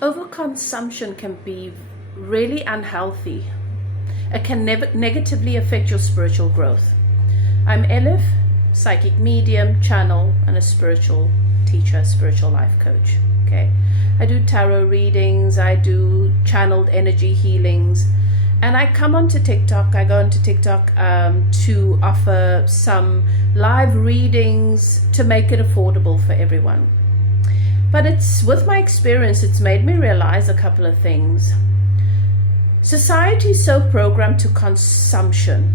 Overconsumption can be really unhealthy. It can negatively affect your spiritual growth. I'm Elif, psychic medium, channel, and a spiritual teacher, spiritual life coach. Okay, I do tarot readings, I do channeled energy healings, and I come onto TikTok. I go onto TikTok to offer some live readings to make it affordable for everyone. But it's with my experience, it's made me realize a couple of things. Society is so programmed to consumption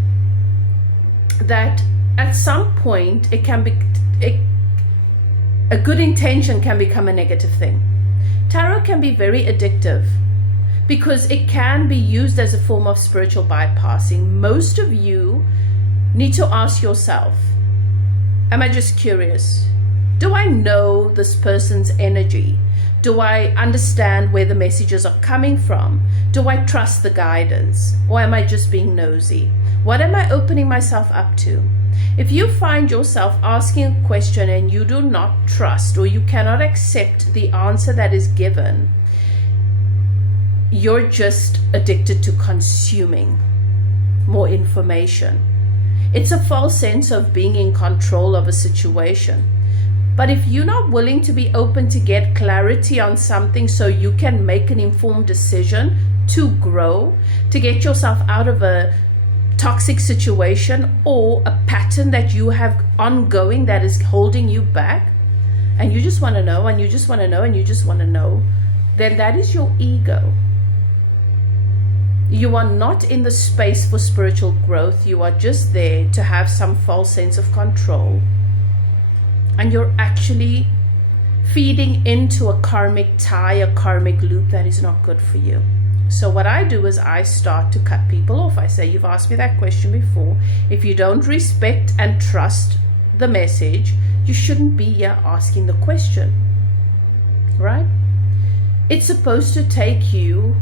that at some point it can be a good intention can become a negative thing. Tarot can be very addictive because it can be used as a form of spiritual bypassing. Most of you need to ask yourself, am I just curious? Do I know this person's energy? Do I understand where the messages are coming from? Do I trust the guidance? Or am I just being nosy? What am I opening myself up to? If you find yourself asking a question and you do not trust or you cannot accept the answer that is given, you're just addicted to consuming more information. It's a false sense of being in control of a situation. But if you're not willing to be open to get clarity on something so you can make an informed decision to grow, to get yourself out of a toxic situation or a pattern that you have ongoing that is holding you back, and you just want to know and you just want to know and you just want to know, then that is your ego. You are not in the space for spiritual growth. You are just there to have some false sense of control. And you're actually feeding into a karmic tie, a karmic loop that is not good for you. So what I do is I start to cut people off. I say, you've asked me that question before. If you don't respect and trust the message, you shouldn't be here asking the question, right? It's supposed to take you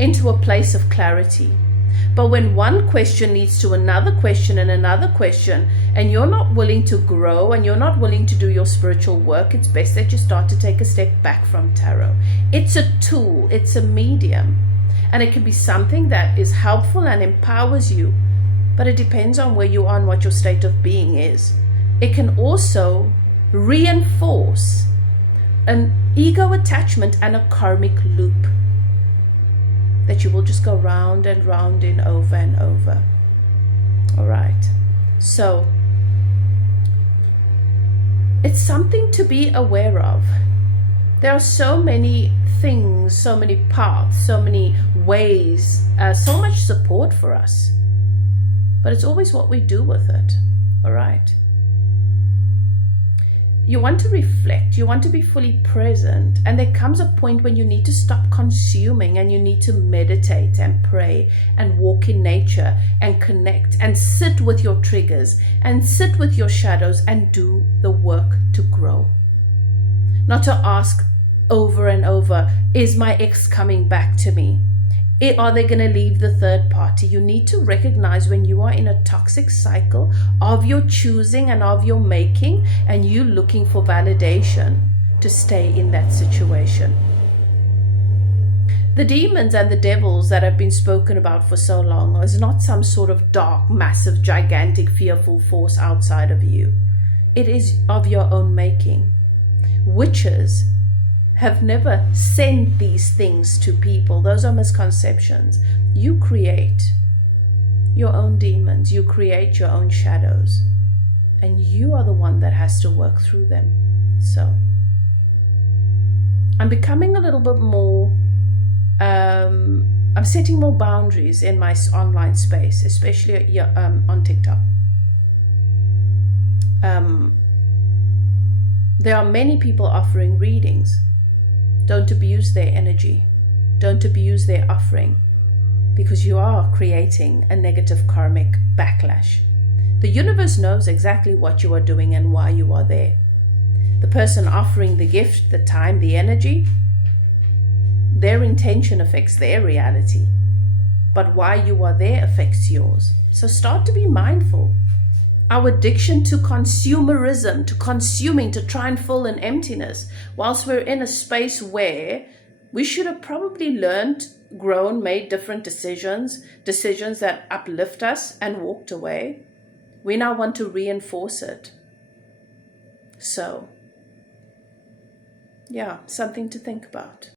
into a place of clarity. But when one question leads to another question and another question, and you're not willing to grow and you're not willing to do your spiritual work, it's best that you start to take a step back from tarot. It's a tool, it's a medium, and it can be something that is helpful and empowers you, but it depends on where you are and what your state of being is. It can also reinforce an ego attachment and a karmic loop that you will just go round and round in over and over. All right. So it's something to be aware of. There are so many things, so many paths, so many ways, so much support for us. But it's always what we do with it. All right. You want to reflect, you want to be fully present, and there comes a point when you need to stop consuming and you need to meditate and pray and walk in nature and connect and sit with your triggers and sit with your shadows and do the work to grow. Not to ask over and over, is my ex coming back to me? Are they going to leave the third party? You need to recognize when you are in a toxic cycle of your choosing and of your making, and you looking for validation to stay in that situation. The demons and the devils that have been spoken about for so long is not some sort of dark, massive, gigantic, fearful force outside of you. It is of your own making. Witches have never sent these things to people. Those are misconceptions. You create your own demons. You create your own shadows. And you are the one that has to work through them. So I'm becoming a little bit more, I'm setting more boundaries in my online space, especially on TikTok. There are many people offering readings. Don't abuse their energy. Don't abuse their offering, because you are creating a negative karmic backlash. The universe knows exactly what you are doing and why you are there. The person offering the gift, the time, the energy, their intention affects their reality, but why you are there affects yours. So start to be mindful. Our addiction to consumerism, to consuming, to try and fill an emptiness, whilst we're in a space where we should have probably learned, grown, made different decisions that uplift us, and walked away, we now want to reinforce it. So, yeah, something to think about.